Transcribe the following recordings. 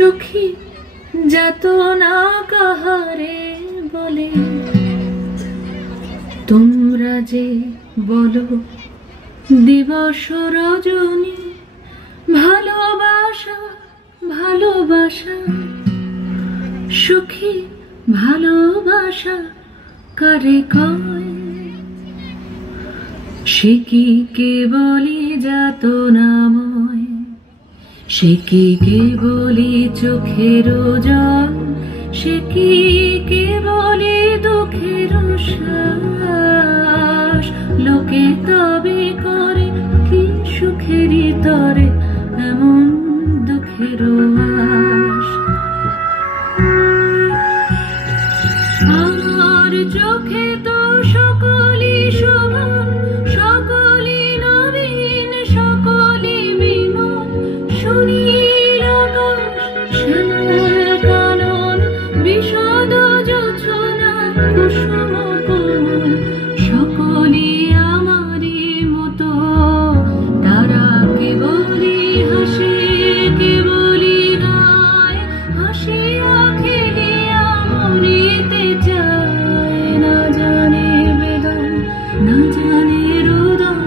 সুখী যাতনা কাহারে বলে তোমরা যে বলো দিবস রজনী ভালোবাসা ভালোবাসা সুখী ভালোবাসা কারে কয় সে কি কেবলই যাতনাময় সে কি কেবলই চোখের জল সে কি কেবলই দুঃখের শ্বাস লোকে তবে করে কি সুখেরই তরে এমন দুঃখের আশ আমার চোখে তো সকলই শোভন সকলই নবীন সকলই বিমল সুনীল আকাশ শ্যামল কানন বিশদ জোছনা কুসুম কোমল সকলই আমারই মতো তারা কেবলই হাসে কেবলই গায় হাসিয়া খেলিয়া মরিতে চায় না জানে বেদন না জানে রোদন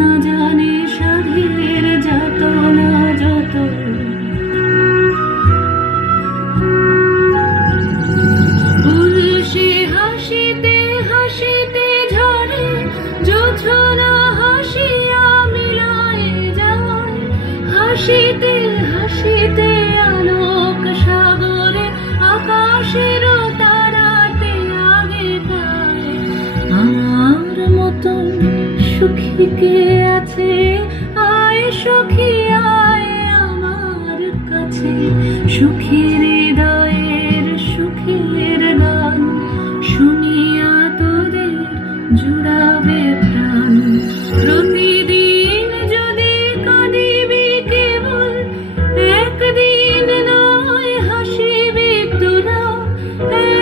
না জানে সাধের যাতনা যত উল্সে হাসিতে হাসিতে ঝরে জোছনা হাসিয়া মিলায় যায় হাসিতে হাসিতে আলোক সাগরে আকাশের তারাতে আগে গায় আমার মতন সুখী কে আছে আয় সখী আয় আমার কাছে সুখী হৃদয়ের সুখের গান শুনিয়া তোদের জুড়াবে প্রাণ প্রতিদিন যদি কাঁদিবি কেবল একদিন নয় হাসিবি তোরা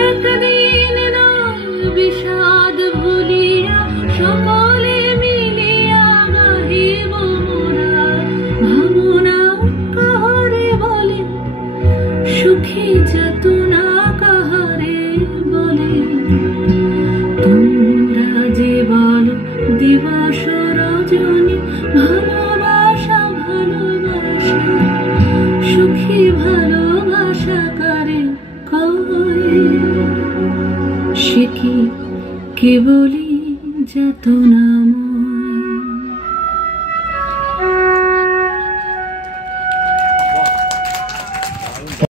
একদিন নয় বিষাদ ভুলিয়া সকলে মিলিয়া গাহিব মোরা ভাবনা কাহারে বলে সুখী যাতনা কাহারে বলে তোমরা যে বলো দিবস রজনী ভালোবাসা ভালোবাসা সুখী ভালোবাসা কারে কয় সে কি কেবলই যাতনাময়।